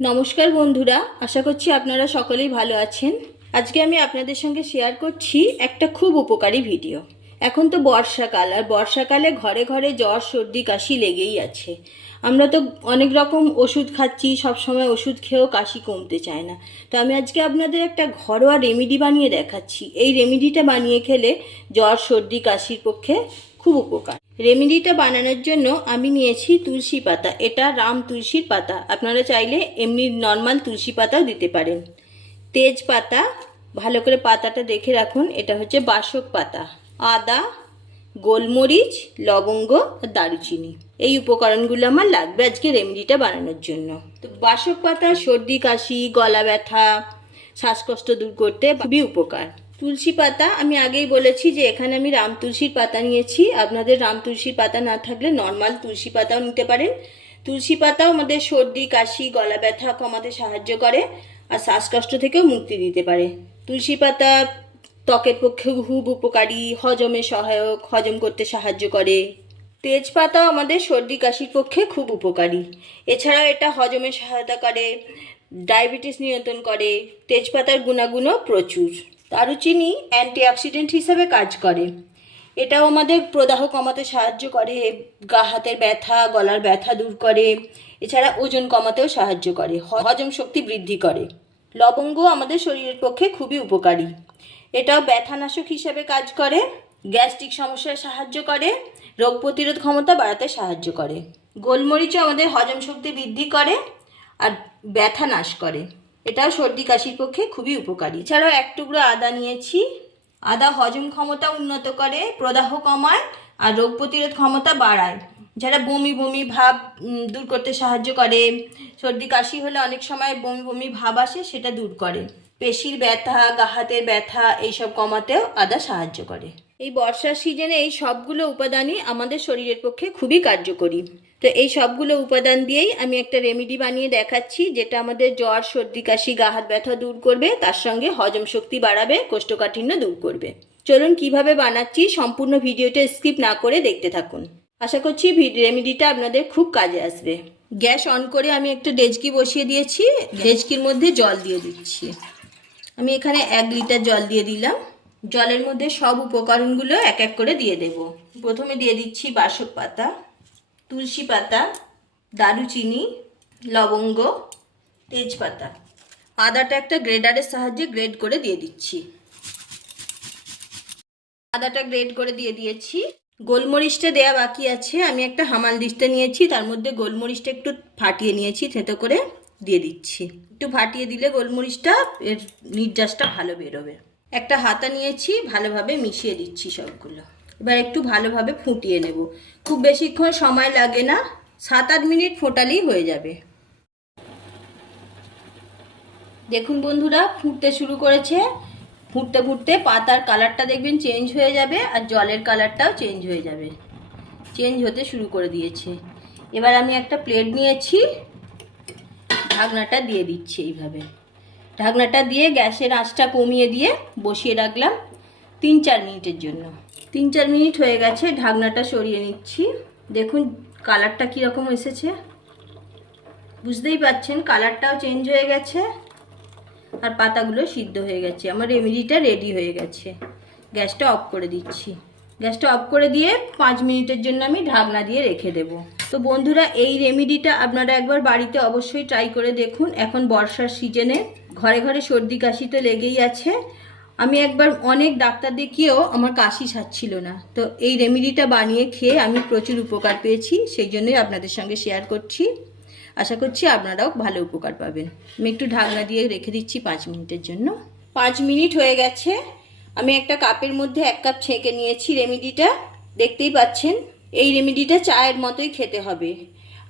নমস্কার বন্ধুরা, আশা করছি আপনারা সকলেই ভালো আছেন। আজকে আমি আপনাদের সঙ্গে শেয়ার করছি একটা খুব উপকারী ভিডিও। এখন তো বর্ষাকাল, আর বর্ষাকালে ঘরে ঘরে জ্বর সর্দি কাশি লেগেই আছে। আমরা তো অনেক রকম ওষুধ খাচ্ছি, সবসময় ওষুধ খেয়েও কাশি কমতে চায় না। তো আমি আজকে আপনাদের একটা ঘরোয়া রেমেডি বানিয়ে দেখাচ্ছি। এই রেমেডিটা বানিয়ে খেলে জ্বর সর্দি কাশির পক্ষে খুব উপকার। রেমেডিটা বানানোর জন্য আমি নিয়েছি তুলসী পাতা। এটা রাম তুলসীর পাতা, আপনারা চাইলে এমনি নর্মাল তুলসী পাতাও দিতে পারেন। তেজপাতা, ভালো করে পাতাটা দেখে রাখুন, এটা হচ্ছে বাসক পাতা। আদা, গোলমরিচ, লবঙ্গ আর দারুচিনি, এই উপকরণগুলো আমার লাগবে আজকে রেমেডিটা বানানোর জন্য। তো বাসক পাতা সর্দি কাশি, গলা ব্যথা, শ্বাসকষ্ট দূর করতে খুবই উপকার। তুলসী পাতা আমি আগেই বলেছি যে এখানে আমি রাম তুলসীর পাতা নিয়েছি। আপনাদের রাম তুলসীর পাতা না থাকলে নর্মাল তুলসী পাতাও নিতে পারেন। তুলসী পাতাও আমাদের সর্দি কাশি গলা ব্যথা কমাতে সাহায্য করে আর শ্বাসকষ্ট থেকেও মুক্তি দিতে পারে। তুলসী পাতা ত্বকের পক্ষে খুব উপকারী, হজমে সহায়ক, হজম করতে সাহায্য করে। তেজপাতাও আমাদের সর্দি কাশির পক্ষে খুব উপকারী। এছাড়াও এটা হজমে সহায়তা করে, ডায়াবেটিস নিয়ন্ত্রণ করে। তেজপাতার গুণাগুণও প্রচুর। দারুচিনি অ্যান্টিঅক্সিডেন্ট হিসাবে কাজ করে। এটাও আমাদের প্রদাহ কমাতে সাহায্য করে, গা হাতের ব্যথা গলার ব্যথা দূর করে। এছাড়া ওজন কমাতেও সাহায্য করে, হজম শক্তি বৃদ্ধি করে। লবঙ্গ আমাদের শরীরের পক্ষে খুবই উপকারী। এটাও ব্যথানাশক হিসেবে কাজ করে, গ্যাস্ট্রিক সমস্যায় সাহায্য করে, রোগ প্রতিরোধ ক্ষমতা বাড়াতে সাহায্য করে। গোলমরিচও আমাদের হজম শক্তি বৃদ্ধি করে আর ব্যথা নাশ করে। এটাও সর্দি কাশির পক্ষে খুবই উপকারী। এছাড়াও এক টুকরো আদা নিয়েছি। আদা হজম ক্ষমতা উন্নত করে, প্রদাহ কমায় আর রোগ প্রতিরোধ ক্ষমতা বাড়ায়। যারা বমি বমি ভাব দূর করতে সাহায্য করে। সর্দি কাশি হলে অনেক সময় বমি বমি ভাব আসে, সেটা দূর করে। পেশির ব্যথা, গা হাতের ব্যথা এইসব কমাতেও আদা সাহায্য করে। এই বর্ষার সিজনে এই সবগুলো উপাদানই আমাদের শরীরের পক্ষে খুবই কার্যকরী। তো এই সবগুলো উপাদান দিয়েই আমি একটা রেমেডি বানিয়ে দেখাচ্ছি, যেটা আমাদের জ্বর সর্দি কাশি গা হাত ব্যথা দূর করবে, তার সঙ্গে হজম শক্তি বাড়াবে, কোষ্ঠকাঠিন্য দূর করবে। চলুন কিভাবে বানাচ্ছি সম্পূর্ণ ভিডিওটা স্কিপ না করে দেখতে থাকুন। আশা করছি রেমেডিটা আপনাদের খুব কাজে আসবে। গ্যাস অন করে আমি একটা ডেচকি বসিয়ে দিয়েছি। ডেচকির মধ্যে জল দিয়ে দিচ্ছি। আমি এখানে 1 লিটার জল দিয়ে দিলাম। জলের মধ্যে সব উপকরণগুলো এক এক করে দিয়ে দেব। প্রথমে দিয়ে দিচ্ছি বাসক পাতা, তুলসী পাতা, দারুচিনি, লবঙ্গ, তেজপাতা। আদাটা একটা গ্রেডারের সাহায্যে গ্রেড করে দিয়ে দিচ্ছি। আদাটা গ্রেড করে দিয়ে দিয়েছি। গোলমরিচটা দেয়া বাকি আছে। আমি একটা হামাল দিস্তা নিয়েছি, তার মধ্যে গোলমরিচটা একটু ফাটিয়ে নিয়েছি, থেতো করে দিয়ে দিচ্ছি। একটু ফাটিয়ে দিলে গোলমরিচটা এর নির্যাসটা ভালো বেরোবে। একটা হাতা নিয়েছি, ভালোভাবে মিশিয়ে দিচ্ছি সবগুলো। এবার একটু ভালোভাবে ফুটিয়ে নেব। খুব বেশিক্ষণ সময় লাগে না, 7-8 মিনিট ফোটালেই হয়ে যাবে। দেখুন বন্ধুরা, ফুটতে শুরু করেছে। ফুটতে ফুটতে পাতার কালারটা দেখবেন চেঞ্জ হয়ে যাবে আর জলের কালারটাও চেঞ্জ হয়ে যাবে, চেঞ্জ হতে শুরু করে দিয়েছে। এবার আমি একটা প্লেট নিয়েছি, ঢাকনাটা দিয়ে দিচ্ছি। এইভাবে ঢাকনাটা দিয়ে গ্যাসের আঁচটা কমিয়ে দিয়ে বসিয়ে রাখলাম 3-4 মিনিটের জন্য। 3-4 মিনিট হয়ে গেছে, ঢাকনাটা সরিয়ে নিচ্ছি। দেখুন কালারটা কীরকম এসেছে, বুঝতেই পাচ্ছেন কালারটাও চেঞ্জ হয়ে গেছে আর পাতাগুলো সিদ্ধ হয়ে গেছে। আমার রেমেডিটা রেডি হয়ে গেছে। গ্যাসটা অফ করে দিচ্ছি। গ্যাসটা অফ করে দিয়ে 5 মিনিটের জন্য আমি ঢাকনা দিয়ে রেখে দেব। তো বন্ধুরা, এই রেমেডিটা আপনারা একবার বাড়িতে অবশ্যই ট্রাই করে দেখুন। এখন বর্ষার সিজনে ঘরে ঘরে সর্দি কাশি তো লেগেই আছে। আমি একবার অনেক ডাক্তার দেখিয়েও আমার কাশি সারছিল না। তো এই রেমেডিটা বানিয়ে খেয়ে আমি প্রচুর উপকার পেয়েছি, সেই জন্যই আপনাদের সঙ্গে শেয়ার করছি। আশা করছি আপনারাও ভালো উপকার পাবেন। আমি একটু ঢাকনা দিয়ে রেখে দিচ্ছি 5 মিনিটের জন্য। 5 মিনিট হয়ে গেছে। আমি একটা কাপের মধ্যে 1 কাপ ছেঁকে নিয়েছি রেমেডিটা। দেখতেই পাচ্ছেন এই রেমেডিটা চায়ের মতোই খেতে হবে।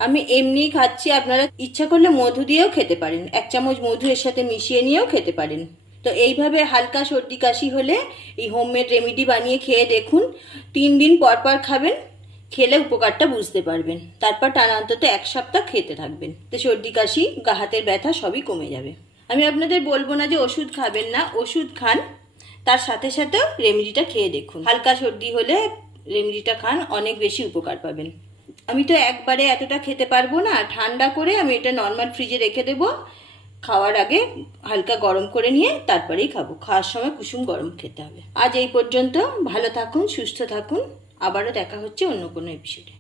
আমি এমনিই খাচ্ছি, আপনারা ইচ্ছা করলে মধু দিয়েও খেতে পারেন। 1 চামচ মধু এর সাথে মিশিয়ে নিয়েও খেতে পারেন। তো এইভাবে হালকা সর্দি কাশি হলে এই হোমমেড রেমেডি বানিয়ে খেয়ে দেখুন। 3 দিন পর পর খাবেন, খেলে উপকারটা বুঝতে পারবেন। তারপর টানা অন্তত 1 সপ্তাহ খেতে থাকবেন। তো সর্দি কাশি গা হাতের ব্যথা সবই কমে যাবে। আমি আপনাদের বলবো না যে ওষুধ খাবেন না, ওষুধ খান, তার সাথে সাথেও রেমেডিটা খেয়ে দেখুন। হালকা সর্দি হলে রেমেডিটা খান, অনেক বেশি উপকার পাবেন। আমি তো একবারে এতটা খেতে পারবো না, ঠান্ডা করে আমি এটা নর্মাল ফ্রিজে রেখে দেবো। খাওয়ার আগে হালকা গরম করে নিয়ে তারপরেই খাবো। খাওয়ার সময় কুসুম গরম খেতে হবে। আজ এই পর্যন্ত। ভালো থাকুন, সুস্থ থাকুন। আবারও দেখা হচ্ছে অন্য কোনো এপিসোডে।